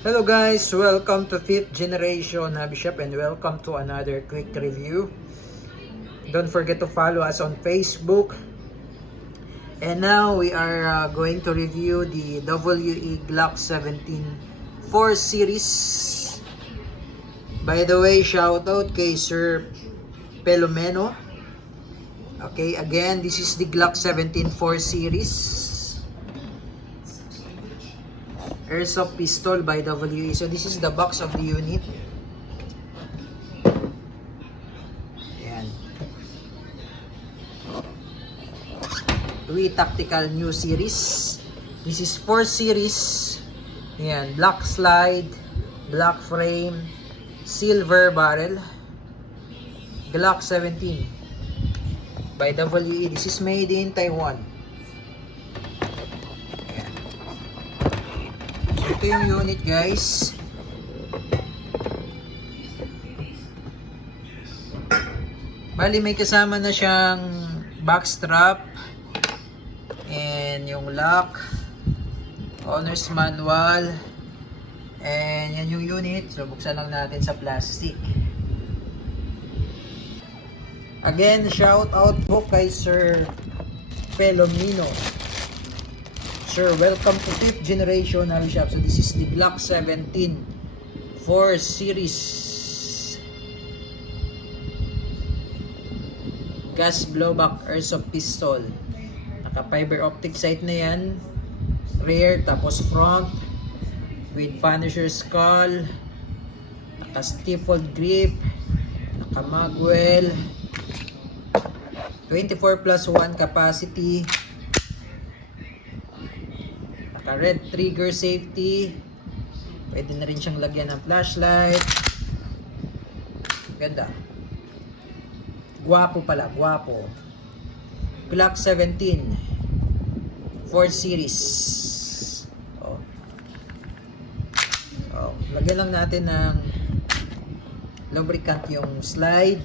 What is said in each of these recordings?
Hello guys, welcome to 5th generation Hobby Shop and welcome to another quick review. Don't forget to follow us on Facebook. And now we are going to review the WE Glock 17 4 series. By the way, shout out kay Sir Pelomeno. Okay, again, this is the Glock 17 4 series. Airsoft pistol by WE. So this is the box of the unit. Ayan. WE Tactical new series. This is 4 series. Ayan, black slide, black frame, silver barrel. Glock 17 by WE. This is made in Taiwan. Ito yung unit guys. Bali may kasama na siyang backstrap and yung lock, owner's manual, and yan yung unit. So buksan lang natin sa plastic. Again, shout out po kay Sir Pelomino. Sir, welcome to 5th generation Hobby Shop. So this is the Glock 17 4 series. Gas blowback airsoft pistol. Naka fiber optic sight na yan. Rear tapos front with Punisher skull. Naka stifled grip. Naka magwell. 24+1 capacity. Red trigger safety. Pwede na rin siyang lagyan ng flashlight. Ganda. Guwapo pala, guwapo. Glock 17 4 series. Oh. Oh, lagyan lang natin ng lubricant yung slide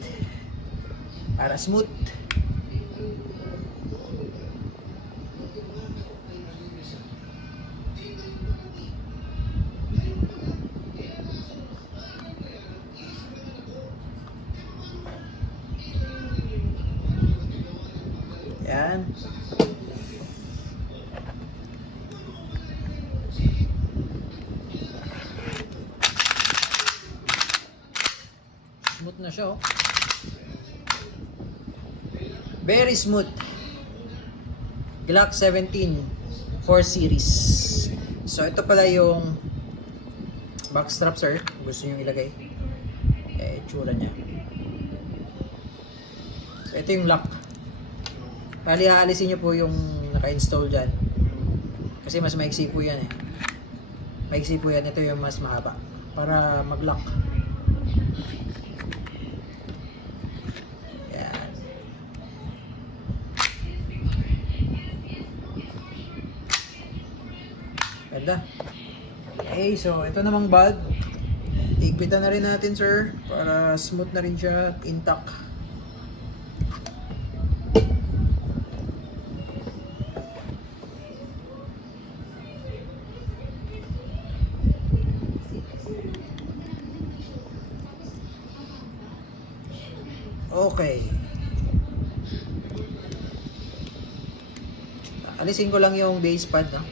para smooth. Yan. Smooth na siya, oh. Very smooth. Glock 17 4 series. So ito pala yung backstrap, sir. Gusto nyo ilagay. Tsura niya. So ito yung lock. Bali, aalisin nyo po yung naka-install dyan. Kasi mas maiksi po yan eh. Maiksi po yan. Ito yung mas mahaba. Para mag-lock. Yan. Ganda. Okay, so ito namang bag. Higpitan na rin natin, sir. Para smooth na rin siya. Intact. Okay. Alisin ko lang yung base pad, no?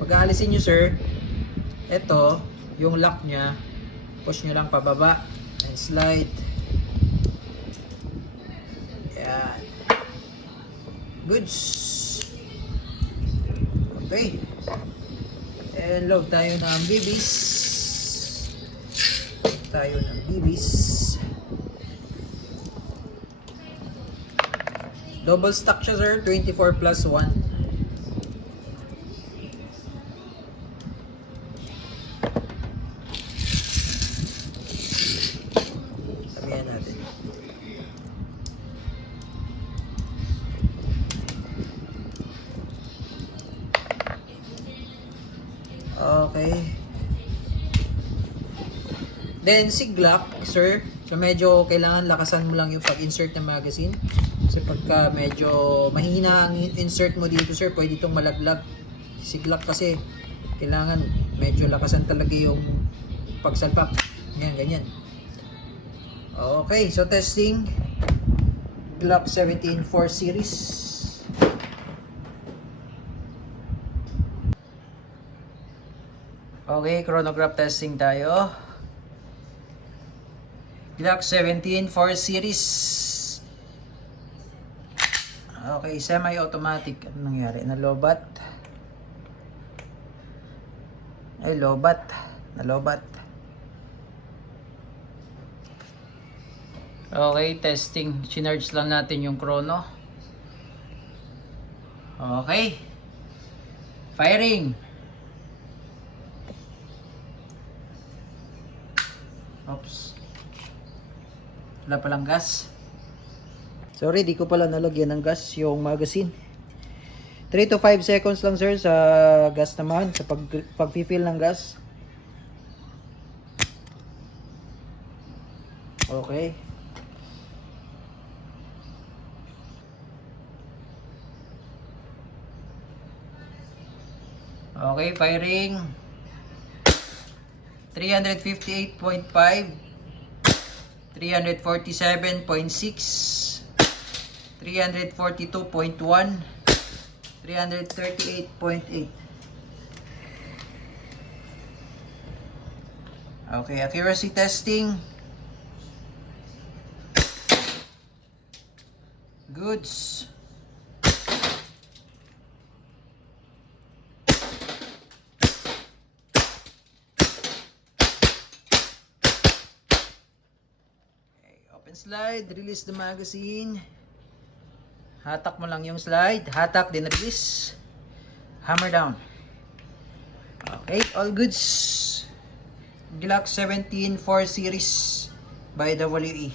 Pag-aalisin nyo, sir, ito, yung lock nya, push nyo lang pababa and slide. Yan. Goods. Okay. And load tayo ng BBs. Double stack siya, sir. 24+1. Sabihan natin. Okay. Then si Glock, sir, so medyo kailangan lakasan mo lang yung pag-insert ng magazine. Kasi pagka medyo mahina ang insert mo dito, sir, pwede itong malaglag. Si Glock kasi kailangan medyo lakasan talaga yung pagsalpak. Yan, ganyan. Okay, so testing Glock 17 4 series. Okay, chronograph testing tayo. Glock 17 4 series. Okay, semi-automatic. Ano nangyari? Nalobat. Ay, lobat. Nalobat. Okay, testing. Chinarge lang natin yung chrono. Okay. Firing. Oops. Wala palang gas. Sorry, di ko pala nalagyan ng gas yung magazine. 3 to 5 seconds lang sir sa gas naman, sa pag-fill ng gas. Okay. Okay, firing. 358.5, 347.6, 342.1, 338.8. Okay, accuracy testing. Goods. Open slide, release the magazine. Hatak mo lang yung slide, hatak din release. Hammer down. Okay, all goods. Glock 17 4 series by WE.